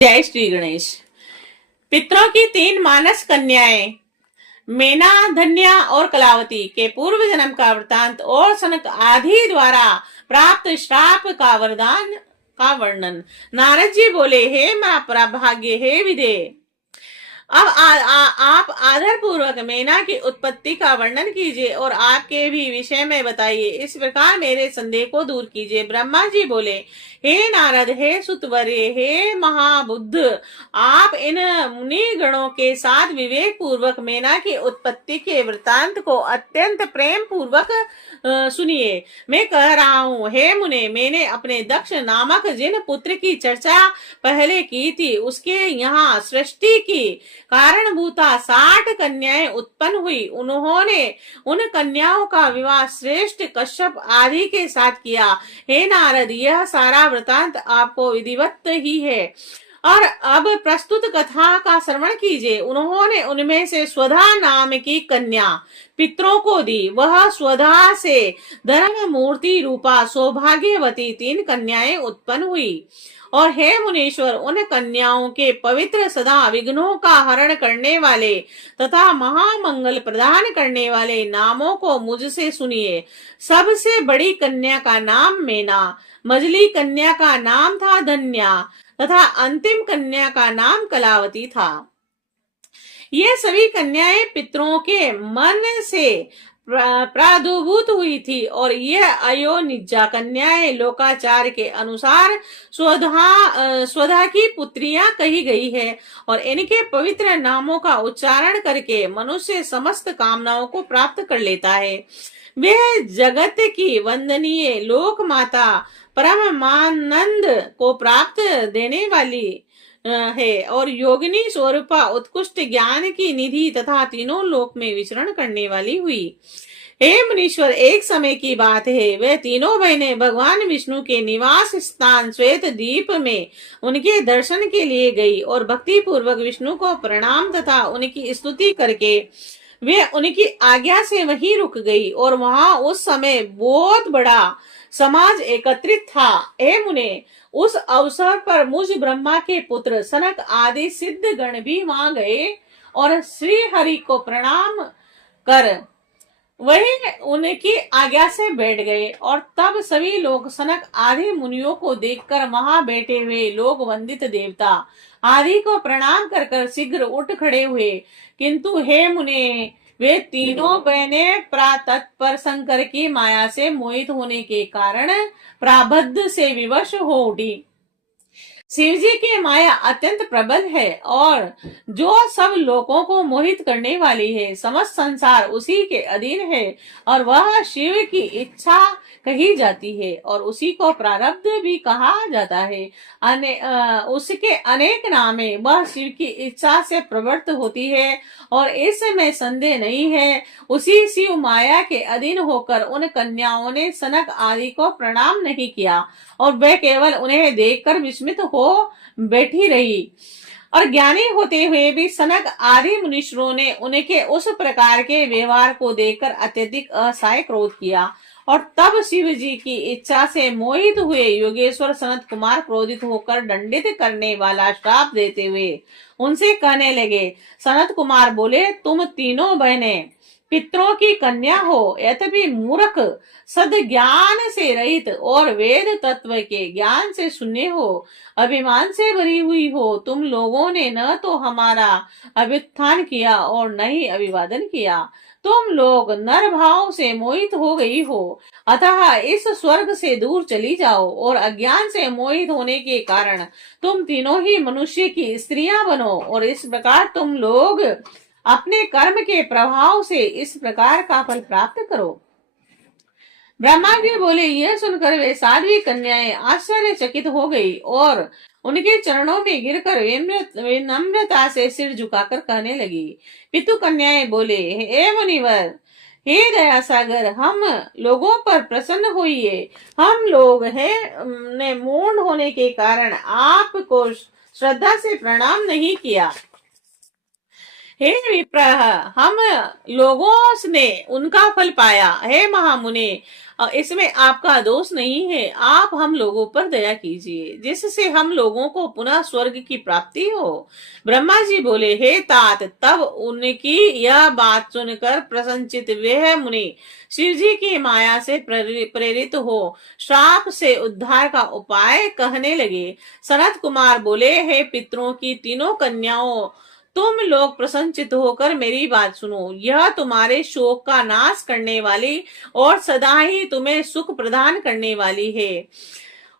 जय श्री गणेश। पितरों की तीन मानस कन्याएं मेना, धन्या और कलावती के पूर्व जन्म का वृतांत और सनक आदि द्वारा प्राप्त श्राप का वरदान का वर्णन। नारद जी बोले, हे मां प्रभाग्य, हे विदे, अब आप आदर पूर्वक मेना की उत्पत्ति का वर्णन कीजिए और आपके भी विषय में बताइए। इस प्रकार मेरे संदेह को दूर कीजिए। ब्रह्मा जी बोले, हे नारद, हे सुतवर्य, हे महाबुद्ध, आप इन मुनि गणों के साथ विवेक पूर्वक मेना की उत्पत्ति के वृतांत को अत्यंत प्रेम पूर्वक सुनिए। मैं कह रहा हूँ, हे मुने, मैंने अपने दक्ष नामक जिन पुत्र की चर्चा पहले की थी, उसके यहाँ सृष्टि की कारणभूता 60 कन्याएं उत्पन्न हुई। उन्होंने उन कन्याओं का विवाह श्रेष्ठ कश्यप आदि के साथ किया। हे नारद, यह सारा वृतांत आपको विधिवत ही है और अब प्रस्तुत कथा का श्रवण कीजिए। उन्होंने उनमें से स्वधा नाम की कन्या पितरों को दी। वह स्वधा से धर्म मूर्ति रूपा सौभाग्यवती 3 कन्याएं उत्पन्न हुई। और हे मुनीश्वर, उन कन्याओं के पवित्र, सदा विघ्नों का हरण करने वाले तथा महामंगल प्रदान करने वाले नामों को मुझसे सुनिए। सबसे बड़ी कन्या का नाम मेना, मझली कन्या का नाम था धन्या तथा अंतिम कन्या का नाम कलावती था। ये सभी कन्याएं पितरों के मन से प्रादुर्भूत हुई थी और यह अयोनिजा कन्याएं लोकाचार के अनुसार स्वधा की पुत्रियां कही गई है और इनके पवित्र नामों का उच्चारण करके मनुष्य समस्त कामनाओं को प्राप्त कर लेता है। वह जगत की वंदनीय लोक माता परमानंद को प्राप्त देने वाली है और योगिनी स्वरूपा उत्कृष्ट ज्ञान की निधि तथा तीनों लोक में विचरण करने वाली हुई। हे मुनीश्वर, एक समय की बात है, वे तीनों बहनें भगवान विष्णु के निवास स्थान श्वेत द्वीप में उनके दर्शन के लिए गई और भक्ति पूर्वक विष्णु को प्रणाम तथा उनकी स्तुति करके वे उनकी आज्ञा से वहीं रुक गई और वहां उस समय बहुत बड़ा समाज एकत्रित था। हे मुने, उस अवसर पर मुझ ब्रह्मा के पुत्र सनक आदि सिद्ध गण भी वहां गए और श्री हरि को प्रणाम कर वही उनकी आज्ञा से बैठ गए। और तब सभी लोग सनक आदि मुनियों को देखकर वहां बैठे हुए लोग वंदित देवता आदि को प्रणाम कर कर शीघ्र उठ खड़े हुए। किंतु हे मुने, वे तीनों बहनें तत्पर शंकर की माया से मोहित होने के कारण प्रारब्ध से विवश हो उठी। शिव जी की माया अत्यंत प्रबल है और जो सब लोगों को मोहित करने वाली है। समस्त संसार उसी के अधीन है और वह शिव की इच्छा कही जाती है और उसी को प्रारब्ध भी कहा जाता है। उसके अनेक नाम है। वह शिव की इच्छा से प्रवृत्त होती है और इसमें संदेह नहीं है। उसी शिव माया के अधीन होकर उन कन्याओं ने सनक आदि को प्रणाम नहीं किया और वे केवल उन्हें देखकर विस्मित हो बैठी रही। और ज्ञानी होते हुए भी सनक आदि मुनीश्वरों ने उनके उस प्रकार के व्यवहार को देखकर अत्यधिक असहाय क्रोध किया। और तब शिव जी की इच्छा से मोहित हुए योगेश्वर सनत कुमार क्रोधित होकर दंडित करने वाला श्राप देते हुए उनसे कहने लगे। सनत कुमार बोले, तुम तीनों बहनें पितरों की कन्या हो, यद्यपि मूर्ख, सद ज्ञान से रहित और वेद तत्व के ज्ञान से शून्य हो, अभिमान से भरी हुई हो। तुम लोगों ने न तो हमारा अभ्युत्थान किया और न ही अभिवादन किया। तुम लोग नर भाव से मोहित हो गई हो, अतः इस स्वर्ग से दूर चली जाओ और अज्ञान से मोहित होने के कारण तुम तीनों ही मनुष्य की स्त्रियां बनो और इस प्रकार तुम लोग अपने कर्म के प्रभाव से इस प्रकार का फल प्राप्त करो। ब्रह्मा जी बोले, यह सुनकर वे साध्वी कन्याएं आश्चर्यचकित हो गई और उनके चरणों में गिरकर विनम्रता से सिर झुकाकर कहने लगी। पितु कन्याएं बोले, हे मुनिवर, हे दया सागर, हम लोगों पर प्रसन्न होइए। हम लोग हैं मूढ़ होने के कारण आपको श्रद्धा से प्रणाम नहीं किया। हे विप्र, हम लोगों ने उनका फल पाया। हे महामुने, इसमें आपका दोष नहीं है। आप हम लोगों पर दया कीजिए, जिससे हम लोगों को पुनः स्वर्ग की प्राप्ति हो। ब्रह्मा जी बोले, हे तात, तब उनकी यह बात सुनकर प्रसन्नचित वह मुनि शिव जी की माया से प्रेरित हो श्राप से उद्धार का उपाय कहने लगे। सनत कुमार बोले, हे पितरों की तीनों कन्याओं, तुम लोग प्रसन्नचित होकर मेरी बात सुनो। यह तुम्हारे शोक का नाश करने वाली और सदा ही तुम्हें सुख प्रदान करने वाली है।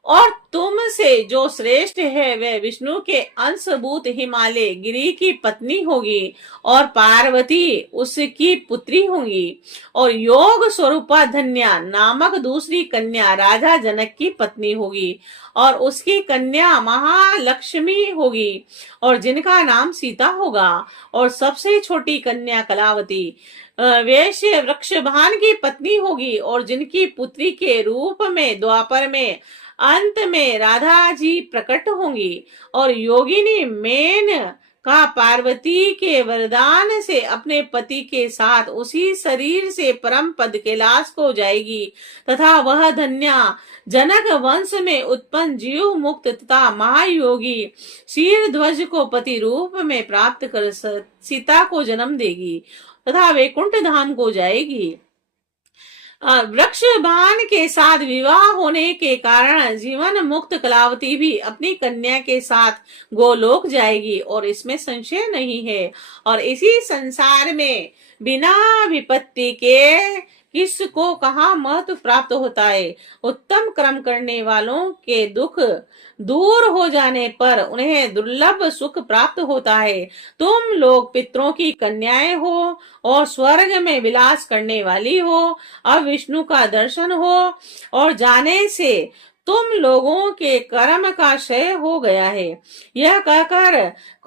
और तुम से जो श्रेष्ठ है वह विष्णु के अंशभूत हिमालय गिरी की पत्नी होगी, और पार्वती उसकी पुत्री होगी, और योग स्वरूपा धन्या नामक दूसरी कन्या राजा जनक की पत्नी होगी, और उसकी कन्या महालक्ष्मी होगी, और जिनका नाम सीता होगा, और सबसे छोटी कन्या कलावती वैश्य वृक्षभान की पत्नी होगी, और जिनकी पुत्री के रूप में द्वापर में अंत में राधा जी प्रकट होंगी, और योगिनी मेन का पार्वती के वरदान से अपने पति के साथ उसी शरीर से परम पद कैलाश को जाएगी, तथा वह धन्या जनक वंश में उत्पन्न जीव मुक्त तथा महायोगी शीर ध्वज को पति रूप में प्राप्त कर सीता को जन्म देगी तथा वैकुंठ धाम को जाएगी। वृक्षभान के साथ विवाह होने के कारण जीवन मुक्त कलावती भी अपनी कन्या के साथ गोलोक जाएगी, और इसमें संशय नहीं है। और इसी संसार में बिना विपत्ति के किसको कहाँ महत्व प्राप्त होता है। उत्तम कर्म करने वालों के दुख दूर हो जाने पर उन्हें दुर्लभ सुख प्राप्त होता है। तुम लोग पितरों की कन्याएं हो और स्वर्ग में विलास करने वाली हो। अब विष्णु का दर्शन हो और जाने से तुम लोगों के कर्म का क्षय हो गया है। यह कहकर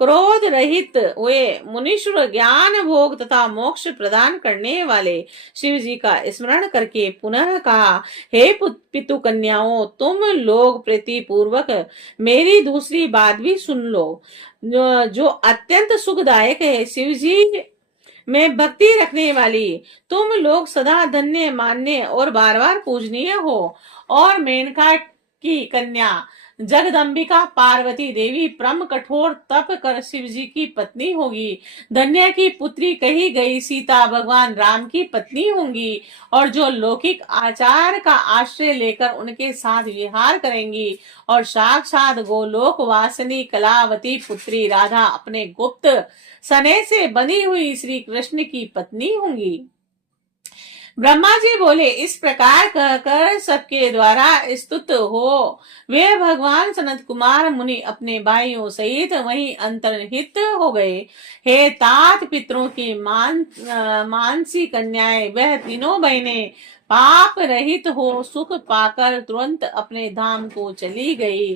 क्रोध रहित हुए मुनीश्वर ज्ञान भोग तथा मोक्ष प्रदान करने वाले शिव जी का स्मरण करके पुनः कहा, हे पितु कन्याओं, तुम लोग प्रीति पूर्वक मेरी दूसरी बात भी सुन लो, जो अत्यंत सुखदायक है। शिव जी में भक्ति रखने वाली तुम लोग सदा धन्य, मान्य और बार बार पूजनीय हो। और मेनका की कन्या जगदम्बिका पार्वती देवी परम कठोर तप कर शिव जी की पत्नी होगी। धन्या की पुत्री कही गई सीता भगवान राम की पत्नी होंगी, और जो लौकिक आचार का आश्रय लेकर उनके साथ विहार करेंगी, और साक्षात गोलोक वासिनी कलावती पुत्री राधा अपने गुप्त सने से बनी हुई श्री कृष्ण की पत्नी होंगी। ब्रह्मा जी बोले, इस प्रकार कहकर सबके द्वारा स्तुत हो वे भगवान सनत कुमार मुनि अपने भाइयों सहित वहीं अंतर्हित हो गए। हे तात, पितरों की मानसी कन्याएं, वह तीनों बहनें पाप रहित हो सुख पाकर तुरंत अपने धाम को चली गई।